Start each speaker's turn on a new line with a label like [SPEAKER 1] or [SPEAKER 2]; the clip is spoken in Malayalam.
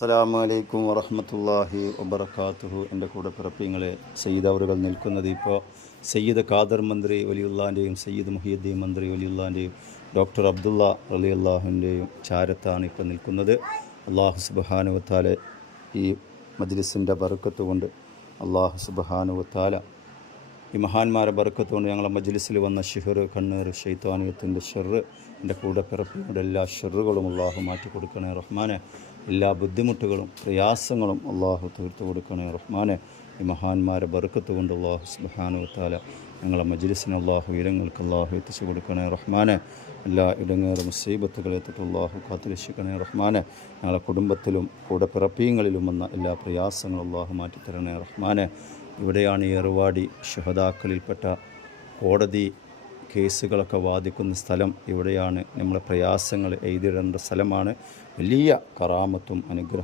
[SPEAKER 1] അസ്സലാമു അലൈക്കും വറഹമത്തല്ലാഹി വബർക്കാത്തുഹു എന്റെ കൂടെ പിറപ്പിങ്ങളെ സയ്യിദ് അവറുകൾ നിൽക്കുന്നത് ഇപ്പോൾ സയ്യിദ് ഖാദർ മന്ത്രി വലിയുള്ളാന്റെയും സയ്യിദ് മുഹിയുദ്ദീൻ മന്ത്രി വലിയുള്ളാന്റെയും ഡോക്ടർ അബ്ദുള്ള അലി അള്ളാഹുവിന്റെയും ചാരത്താണ് ഇപ്പോൾ നിൽക്കുന്നത്. അള്ളാഹു സുബഹാനുവത്താലെ ഈ മജ്ലിസിന്റെ ബറുക്കത്ത് കൊണ്ട് അള്ളാഹു സുബഹാനുവത്താല ഈ മഹാന്മാരെ ബർക്കത്തുകൊണ്ട് ഞങ്ങളെ മജ്ലിസിൽ വന്ന ഷിഹർ കണ്ണീർ ഷെയ്ത്താനിയത്തിന്റെ ഷെറ് എന്റെ കൂടെ പിറപ്പിയുടെ എല്ലാ ഷെറുകളും അള്ളാഹു മാറ്റി കൊടുക്കണേ റഹ്മാനെ. എല്ലാ ബുദ്ധിമുട്ടുകളും പ്രയാസങ്ങളും അള്ളാഹു തീർത്തു കൊടുക്കണേ റഹ്മാനെ. ഈ മഹാന്മാരെ ബർക്കത്ത് കൊണ്ട് അള്ളാഹു സുബാനു താല ഞങ്ങളെ മജ്ലിസിന് അള്ളാഹു ഇരങ്ങൾക്ക് അള്ളാഹു എത്തിച്ചു കൊടുക്കണേ റഹ്മാനെ. എല്ലാ ഇടങ്ങേറെ മുസീബത്തുകളെ തൊട്ട് അള്ളാഹു കാത്തുരക്ഷിക്കണേ റഹ്മാനെ. ഞങ്ങളെ കുടുംബത്തിലും കൂടെ പിറപ്പീങ്ങളിലും വന്ന എല്ലാ പ്രയാസങ്ങളും അള്ളാഹു മാറ്റിത്തരണേ റഹ്മാനെ. ഇവിടെയാണ് ഈ എറുവാടി ഷഹദാക്കളിൽപ്പെട്ട കോടതി കേസുകളൊക്കെ വാദിക്കുന്ന സ്ഥലം. ഇവിടെയാണ് നമ്മളെ പ്രയാസങ്ങൾ എഴുതിയിടേണ്ട സ്ഥലമാണ്. വലിയ കറാമത്തും അനുഗ്രഹം